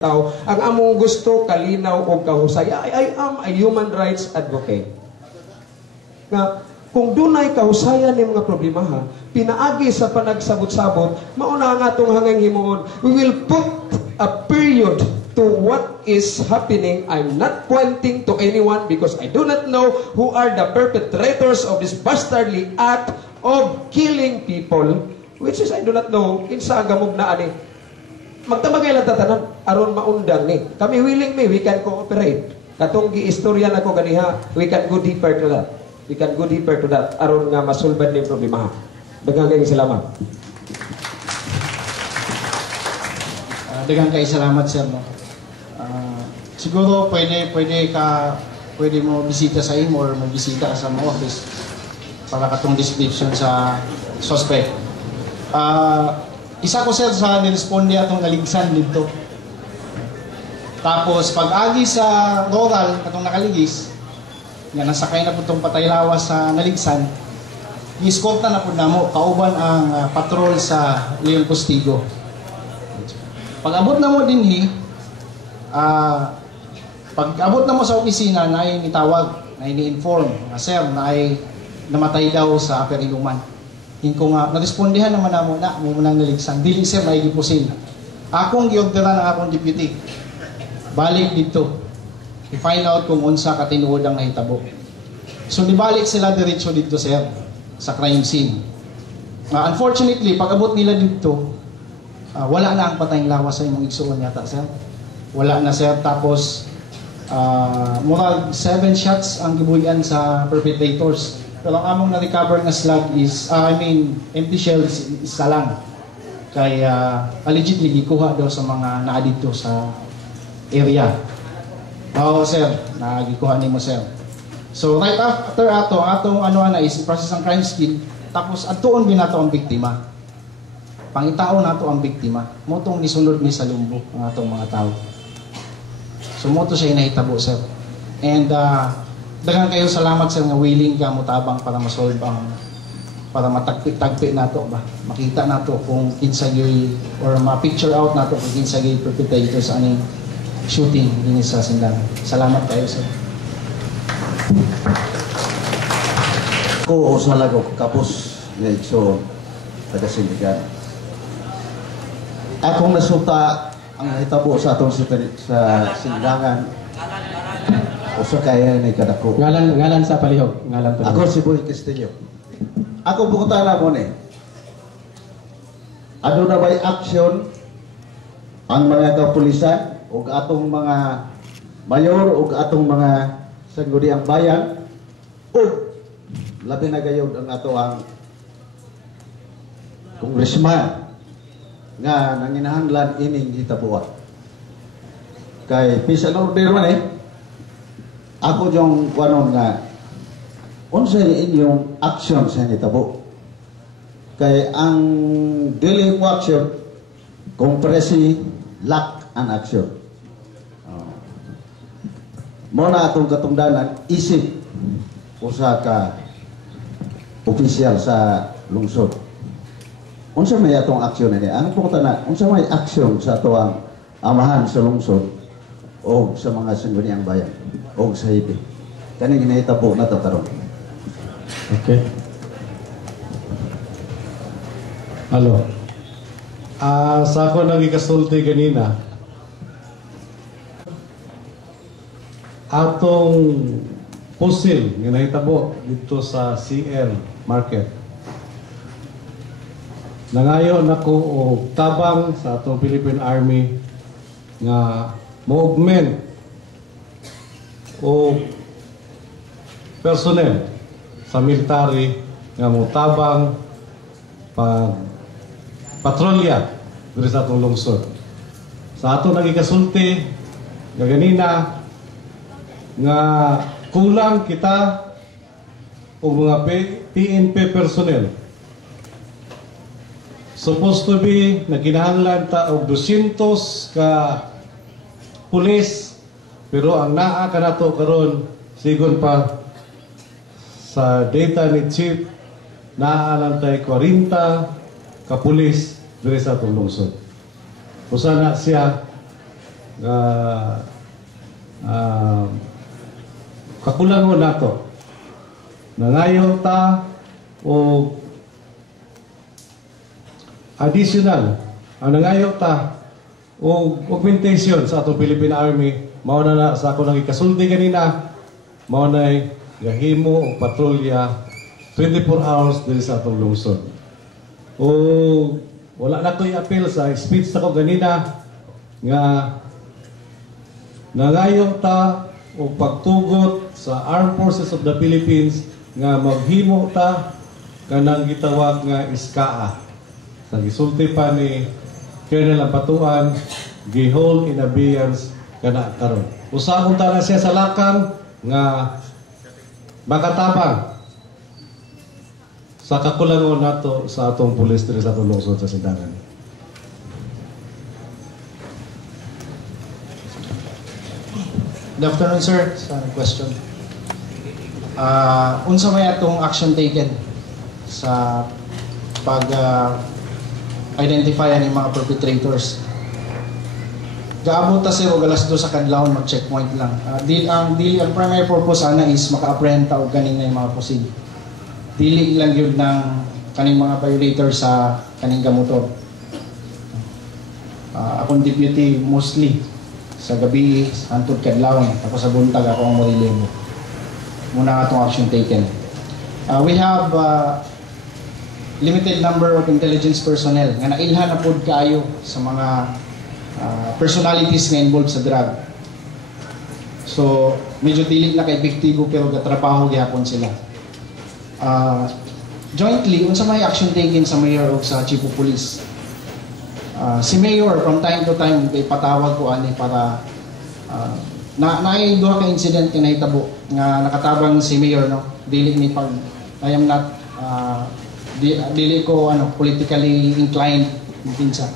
tao, ang among gusto kalinaw o kahusay. I am a human rights advocate. Nga kung dunay kahusayan ni mga problema ha, pinaagi sa panagsabot-sabot, mauna nga itong hangang himuon, we will put a period to what is happening. I'm not pointing to anyone because I do not know who are the perpetrators of this bastardly act of killing people, which is I do not know kinsa gamog na ani. Magtamagay lang tatanan, aron maundang ni. Kami willing we can cooperate. Katong giistorya na ko ganiha, we can go deeper to that. We can go deeper to that, aron nga masulbad ni problema. Daghang kayong salamat. Daghang kayong salamat, sir. No? Siguro pwede mo bisita sa imo or magbisita sa mga office para katong description sa suspect. Isa ko, sir, sa niresponde atong naligsan dito. Tapos pag-agi sa rural atong nakaligis, nga nasakay na po itong patay lawas sa naligsan, i-escorta na po namo kauban ang patrol sa Leon Postigo. Pag-abot na mo dinhi, pag-abot na mo sa opisina, na ay nitawag, na ay ni-inform, na sir, na ay namatay daw sa Upper Iluman. Yung ko nga, narespondihan naman na muna, munang naligsan. Dili sir, na igipusin. Akong giorderan ang akong deputy. Balik dito. I-find out kung unsa katinuod ang nahitabo. So, nibalik sila diretso dito sir, sa crime scene. Unfortunately, pag-abot nila dito, wala na ang patayng lawas sa imong igsuon yata sir. Wala na sir. Tapos, murag 7 shots ang gibuyan sa perpetrators. Pero ang among na-recover na slug is, empty shells isa lang. Kaya, allegedly, gikuha daw sa mga naadito sa area. Oo, sir. Nagikuha ni mo, sir. So, right after atong ano is, process ang crime scene, tapos, atoon binato ang biktima. Pangitao nato ang biktima. Motong nisunod ni sa lumbo ang atong mga tao. So, moto siya inahitabo, sir. And, daghang kayo salamat sir nga willing ka mutabang para ma-solve ang para matagpi nato ba makita nato kung kinsa gyud or ma-picture out nato kung kinsa gyud perpetrator sa aning shooting dinhi sa Sindanan. Salamat kayo sir. Ko usa lang ko kapos nga igsoon taga Sindigan. Akong nasuta ang hitabo sa atong sa Sindangan. Usa kaya ni kadako. Ngalan sa palihog. Ngalan palihog. Ako si Boy Castillo. Ako bukutan na mo ni. Ano na ba'y action ang mga kapulisan o atong mga mayor o atong mga sangguniang bayan o labi na gayod ang ato ang congressman nga nanginahanglan ining hitabuan. Kay peace and order man ako yung kanon nga unsa inyong action sa nitabo kay ang daily action compresi lack an action mo na atong katungdanan isip usa ka opisyal sa lungsod unsa may atong action ini ang pungutana unsa may action sa atoang amahan sa lungsod o sa mga sangguniang bayan o sa hibi. Kani ginahitabo na tataron. Okay. Hello. Sa ako nang ikasulti kanina, atong pusil nga nahitabo dito sa CL Market. Nangayo nako og tabang sa atong Philippine Army nga mo-augment o personnel sa military nga mutabang pag patrolya diri sa atong lungsod. Sa ato nagikasulti nga ganina nga kulang kita og mga PNP personnel. Supposed to be naginahanglan ta og 200 ka pulis. Pero ang naa kanato karon sigon pa sa data ni Chief naa lang tay 40 ka pulis diri sa atong lungsod. Usa na siya nga kakulangon nato. Nangayo ta o additional ang nangayo ta o augmentation sa atong Philippine Army. Mao na sa ako nang ikasulti kanina, mao na gahimo og patrolya 24 hours diri sa atong lungsod. O wala na ko i-appeal sa speech na ko ganina nga nangayo ta o pagtugot sa Armed Forces of the Philippines nga maghimo ta kanang gitawag nga ISKA. Sa gisulti pa ni Colonel Ampatuan, gihol in abeyance kana karon. Usahon ta na siya sa lakang nga makatabang sa kakulangon nato sa atong pulis diri sa atong lungsod sa Sindaran. Good afternoon, sir. Sa question. Unsa may atong action taken sa pag identify ang mga perpetrators? Gaabot ta sir og alas 2 sa kadlawon mag-checkpoint lang. Ang primary purpose ana is maka-apprehend ta og kaning mga posid. Dili lang yun ng kaning mga violator sa kaning gamotor. Akong deputy mostly sa gabi hantod kadlawon tapos sa buntag ako ang morilemo. Muna atong action taken. We have limited number of intelligence personnel nga nailhan na pod kaayo sa mga personalities nga involved sa drug. So medyo dili na kay epektibo pero gatrabaho gyapon sila. Jointly, unsa may action taken sa mayor o sa chief of police. Si mayor from time to time kay patawag ko ani para naay duha ka incident nga nahitabo nga nakatabang si mayor no. Dili ni pag I am not dili ko politically inclined pinsa.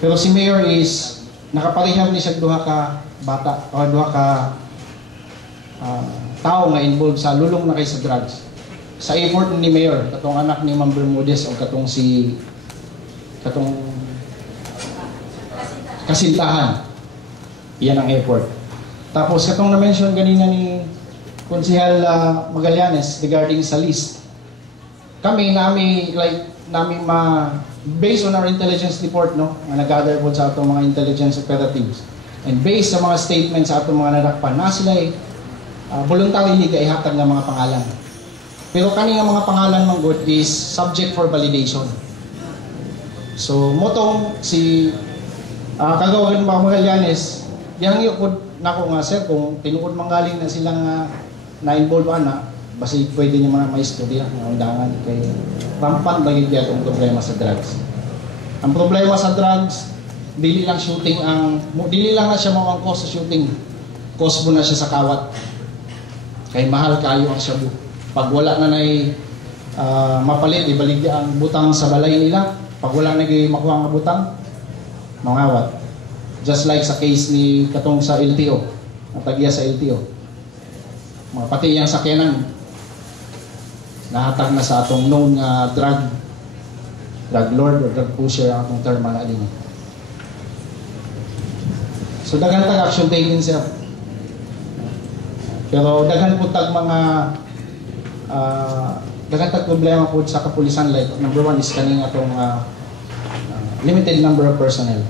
Pero si mayor is nakaparehab ni siya duha ka bata o duha ka tao nga involved sa lulong na kay sa drugs. Sa effort ni mayor katong anak ni Ma'am Bermudez o katong kasintahan. Iyan ang effort. Tapos katong na-mention ganina ni Konsehal Magallanes regarding sa list. Kami based on our intelligence report no, nga nag-gather po sa atong mga intelligence operatives and based sa mga statements sa atong mga nadakpan na sila voluntarily ihatag ng mga pangalan. Pero kani nga mga pangalan man good is subject for validation. So motong si kagawagan mga Magallanes, yang yukod nako nga sir kung tinuod manggaling na silang na-involve ana, basi pwede niyo mga maistorya nga undangan kay rampant bagay ang problema sa drugs. Ang problema sa drugs, dili lang na siya mao ang cause sa shooting. Cause mo na siya sa kawat. Kay mahal kayo ang shabu. Pag wala na nay mapalit, ibaligya ang butang sa balay nila. Pag wala na makuha ang butang, mangawat. Just like sa case ni katong sa LTO, natagya sa LTO. Mga pati yung sakyanan, nahatag na sa atong known drug lord or drug pusher ang atong term na din. So daghan tag action taken sir. Pero daghan po tag mga daghan tag problema po sa kapulisan like number one is kaning atong limited number of personnel.